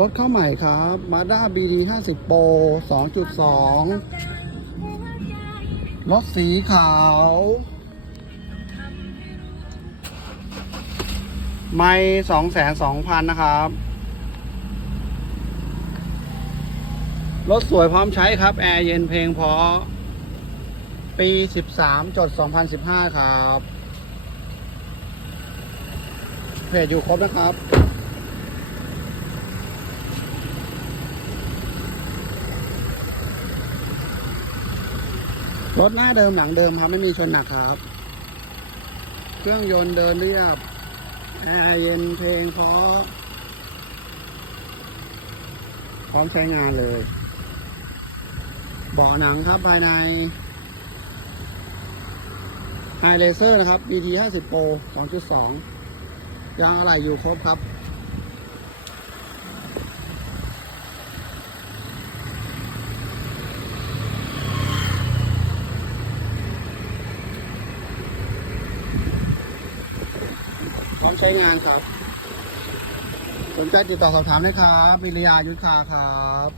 รถเข้าใหม่ครับมาด้า BD 50 Pro 2.2รถสีขาว ไม่สองแสนสองพันนะครับ รถสวยพร้อมใช้ครับ แอร์เย็นเพลงเพราะ ปี13จด2015ครับ เพจอยู่ครบนะครับ รถหน้าเดิมหลังเดิมครับไม่มีชนหนักครับ เครื่องยนต์เดินเรียบแอร์เย็นเพลงเพราะพร้อมใช้งานเลยเบาะหนังครับภายในไฮเลเซอร์นะครับ BT 50 Pro 2.2 ยางอะไหล่อยู่ครบครับ พร้อม ใช้งานครับ สนใจติดต่อสอบถามได้ครับ มิริยายุทธาครับ